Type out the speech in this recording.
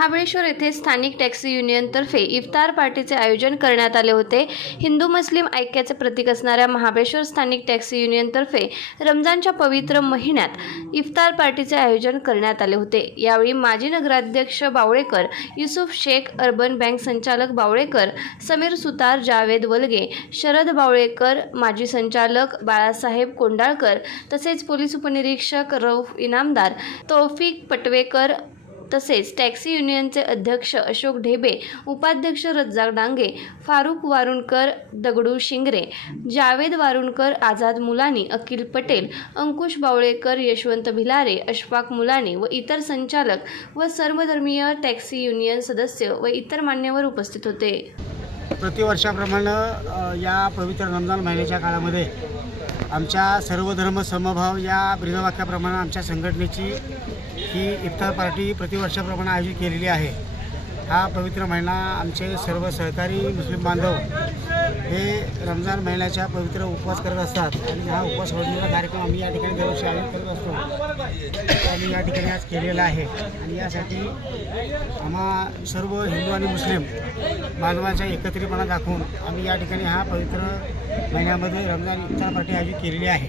महाबळेश्वर येथे स्थानिक टॅक्सी युनियनतर्फे इफ्तार पार्टीचे आयोजन करण्यात आले होते. हिंदू मुस्लिम ऐक्याचे प्रतीक असणाऱ्या महाबळेश्वर स्थानिक टॅक्सी युनियनतर्फे रमजानच्या पवित्र महिन्यात इफ्तार पार्टीचे आयोजन करण्यात आले होते. यावेळी माजी नगराध्यक्ष बावळेकर युसुफ शेख अर्बन बँक संचालक बावळेकर समीर सुतार जावेद वलगे शरद बावळेकर माजी संचालक बाळासाहेब कोंडाळकर तसेच पोलीस उपनिरीक्षक रौफ इनामदार तौफिक पटवेकर तसेच टॅक्सी युनियनचे अध्यक्ष अशोक ढेबे उपाध्यक्ष रज्जाक डांगे फारुख वारुणकर दगडू शिंगरे जावेद वारुणकर आझाद मुलानी अखिल पटेल अंकुश बावळेकर यशवंत भिलारे अशफाक मुलानी व इतर संचालक व सर्वधर्मीय टॅक्सी युनियन सदस्य व इतर मान्यवर उपस्थित होते. प्रतिवर्षाप्रमाणे या पवित्र रमजान महिन्याच्या काळामध्ये आमच्या सर्वधर्म समभाव या ब्रीदवाक्याप्रमाणे आमच्या संघटनेची ही इफ्तार पार्टी प्रतिवर्षाप्रमाणे आयोजित केलेली आहे. हा पवित्र महिना आमचे सर्व सहकारी मुस्लिम बांधव हे रमजान महिन्याच्या पवित्र उपवास करत असतात आणि हा उपवास सोडण्याचा कार्यक्रम आम्ही या ठिकाणी दरवर्षी आयोजित करत असतो. आम्ही या ठिकाणी आज केलेला आहे. आणि यासाठी आम्हा सर्व हिंदू आणि मुस्लिम बांधवांचा एकत्रितपणा दाखवून आम्ही या ठिकाणी हा पवित्र महिन्यामध्ये रमजान इफ्तार पार्टी आयोजित केलेली आहे.